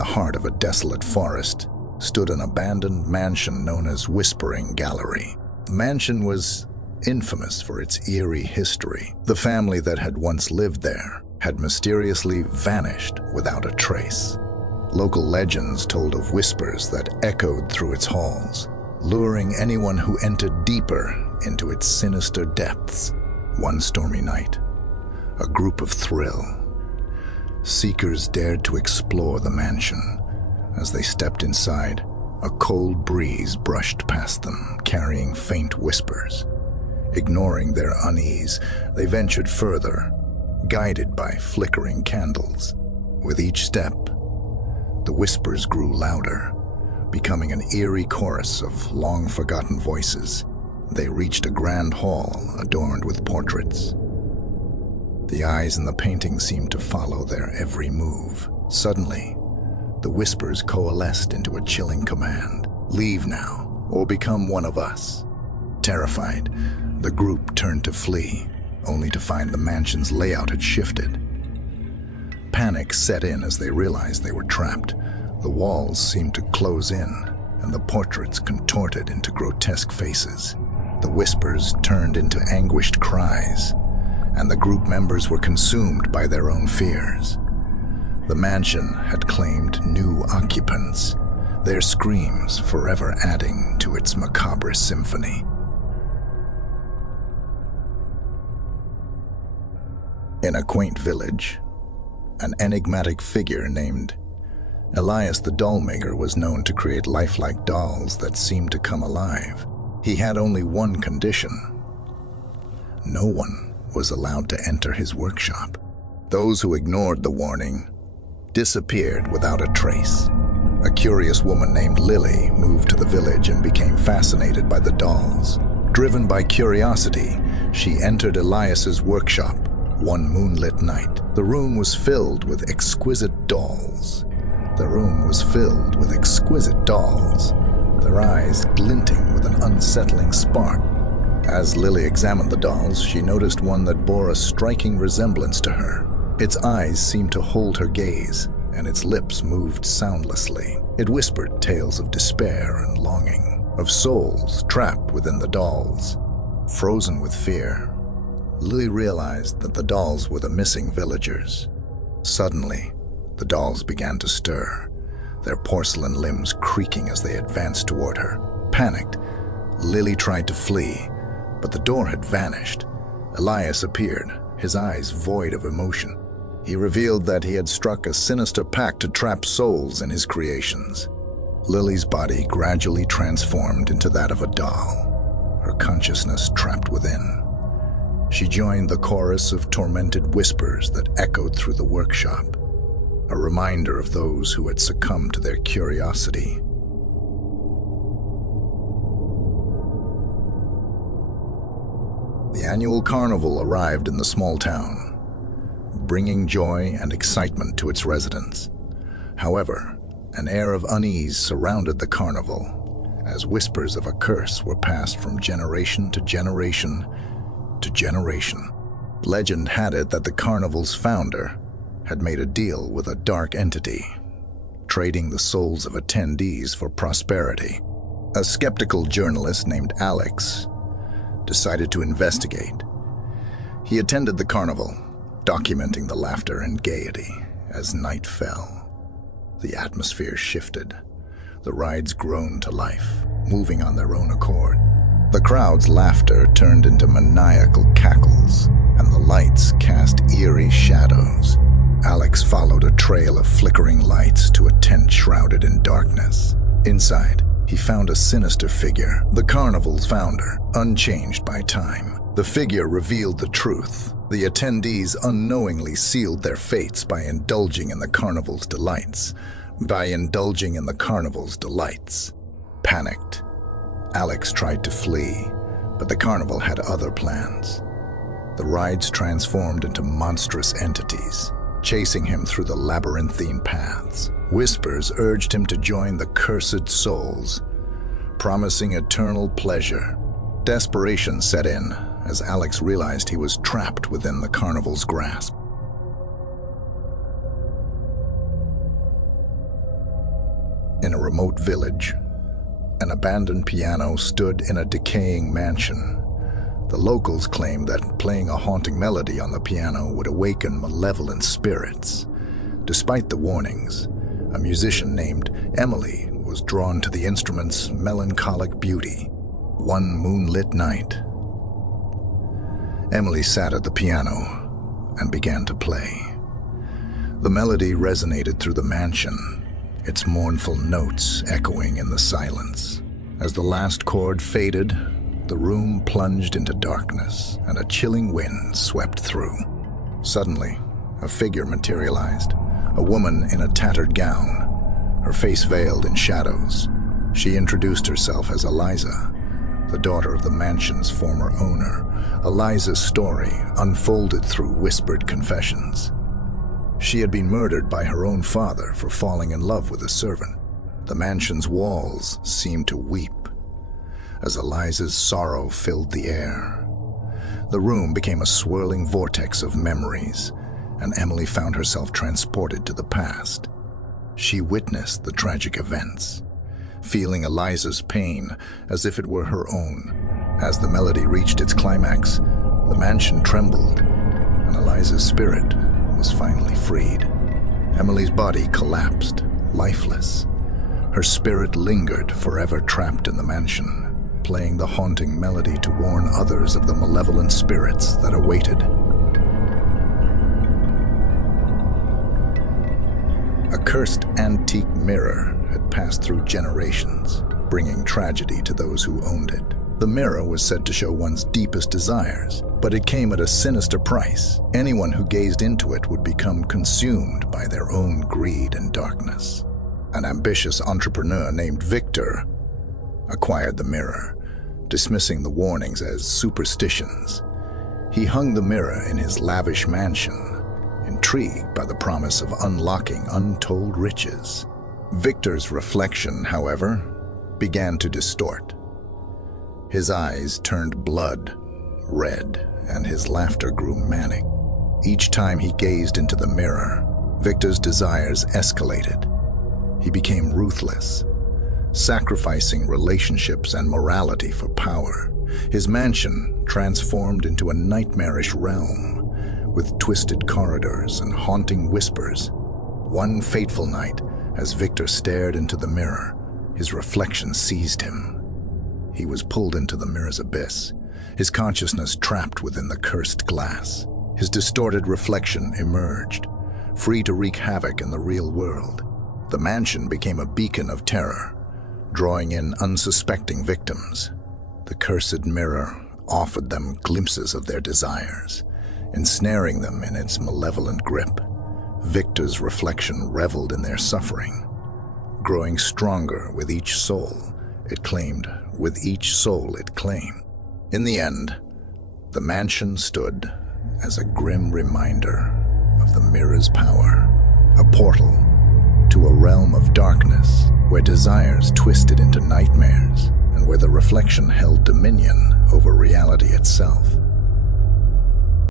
the heart of a desolate forest stood an abandoned mansion known as Whispering Gallery. The mansion was infamous for its eerie history. The family that had once lived there had mysteriously vanished without a trace. Local legends told of whispers that echoed through its halls, luring anyone who entered deeper into its sinister depths. One stormy night, a group of thrill-seekers dared to explore the mansion. As they stepped inside, a cold breeze brushed past them, carrying faint whispers. Ignoring their unease, they ventured further, guided by flickering candles. With each step, the whispers grew louder, becoming an eerie chorus of long-forgotten voices. They reached a grand hall adorned with portraits. The eyes in the painting seemed to follow their every move. Suddenly, the whispers coalesced into a chilling command. Leave now, or become one of us. Terrified, the group turned to flee, only to find the mansion's layout had shifted. Panic set in as they realized they were trapped. The walls seemed to close in, and the portraits contorted into grotesque faces. The whispers turned into anguished cries, and the group members were consumed by their own fears. The mansion had claimed new occupants, their screams forever adding to its macabre symphony. In a quaint village, an enigmatic figure named Elias the Dollmaker was known to create lifelike dolls that seemed to come alive. He had only one condition: no one was allowed to enter his workshop. Those who ignored the warning disappeared without a trace. A curious woman named Lily moved to the village and became fascinated by the dolls. Driven by curiosity, she entered Elias's workshop one moonlit night. The room was filled with exquisite dolls. Their eyes glinting with an unsettling spark. As Lily examined the dolls, she noticed one that bore a striking resemblance to her. Its eyes seemed to hold her gaze, and its lips moved soundlessly. It whispered tales of despair and longing, of souls trapped within the dolls. Frozen with fear, Lily realized that the dolls were the missing villagers. Suddenly, the dolls began to stir, their porcelain limbs creaking as they advanced toward her. Panicked, Lily tried to flee, but the door had vanished. Elias appeared, his eyes void of emotion. He revealed that he had struck a sinister pact to trap souls in his creations. Lily's body gradually transformed into that of a doll, her consciousness trapped within. She joined the chorus of tormented whispers that echoed through the workshop, a reminder of those who had succumbed to their curiosity. The annual carnival arrived in the small town, bringing joy and excitement to its residents. However, an air of unease surrounded the carnival, as whispers of a curse were passed from generation to generation to generation. Legend had it that the carnival's founder had made a deal with a dark entity, trading the souls of attendees for prosperity. A skeptical journalist named Alex decided to investigate. He attended the carnival, documenting the laughter and gaiety. As night fell, the atmosphere shifted. The rides groaned to life, moving on their own accord. The crowd's laughter turned into maniacal cackles, and the lights cast eerie shadows. Alex followed a trail of flickering lights to a tent shrouded in darkness. Inside, he found a sinister figure, the carnival's founder, unchanged by time. The figure revealed the truth. The attendees unknowingly sealed their fates by indulging in the carnival's delights. Panicked, Alex tried to flee, but the carnival had other plans. The rides transformed into monstrous entities, chasing him through the labyrinthine paths. Whispers urged him to join the cursed souls, promising eternal pleasure. Desperation set in as Alex realized he was trapped within the carnival's grasp. remote village, an abandoned piano stood in a decaying mansion. The locals claimed that playing a haunting melody on the piano would awaken malevolent spirits. Despite the warnings, a musician named Emily was drawn to the instrument's melancholic beauty. One moonlit night, Emily sat at the piano and began to play. The melody resonated through the mansion, its mournful notes echoing in the silence. As the last chord faded, the room plunged into darkness and a chilling wind swept through. Suddenly, a figure materialized, a woman in a tattered gown, her face veiled in shadows. She introduced herself as Eliza, the daughter of the mansion's former owner. Eliza's story unfolded through whispered confessions. She had been murdered by her own father for falling in love with a servant. The mansion's walls seemed to weep as Eliza's sorrow filled the air. The room became a swirling vortex of memories, and Emily found herself transported to the past. She witnessed the tragic events, feeling Eliza's pain as if it were her own. As the melody reached its climax, the mansion trembled, and Eliza's spirit was finally freed. Emily's body collapsed, lifeless. Her spirit lingered, forever trapped in the mansion, playing the haunting melody to warn others of the malevolent spirits that awaited. A cursed antique mirror had passed through generations, bringing tragedy to those who owned it. The mirror was said to show one's deepest desires, but it came at a sinister price. Anyone who gazed into it would become consumed by their own greed and darkness. An ambitious entrepreneur named Victor acquired the mirror, dismissing the warnings as superstitions. He hung the mirror in his lavish mansion, intrigued by the promise of unlocking untold riches. Victor's reflection, however, began to distort. His eyes turned blood red, and his laughter grew manic. Each time he gazed into the mirror, Victor's desires escalated. He became ruthless, sacrificing relationships and morality for power. His mansion transformed into a nightmarish realm, with twisted corridors and haunting whispers. One fateful night, as Victor stared into the mirror, his reflection seized him. He was pulled into the mirror's abyss, his consciousness trapped within the cursed glass. His distorted reflection emerged, free to wreak havoc in the real world. The mansion became a beacon of terror, drawing in unsuspecting victims. The cursed mirror offered them glimpses of their desires, ensnaring them in its malevolent grip. Victor's reflection reveled in their suffering, growing stronger with each soul it claimed. In the end, the mansion stood as a grim reminder of the mirror's power, a portal to a realm of darkness where desires twisted into nightmares and where the reflection held dominion over reality itself.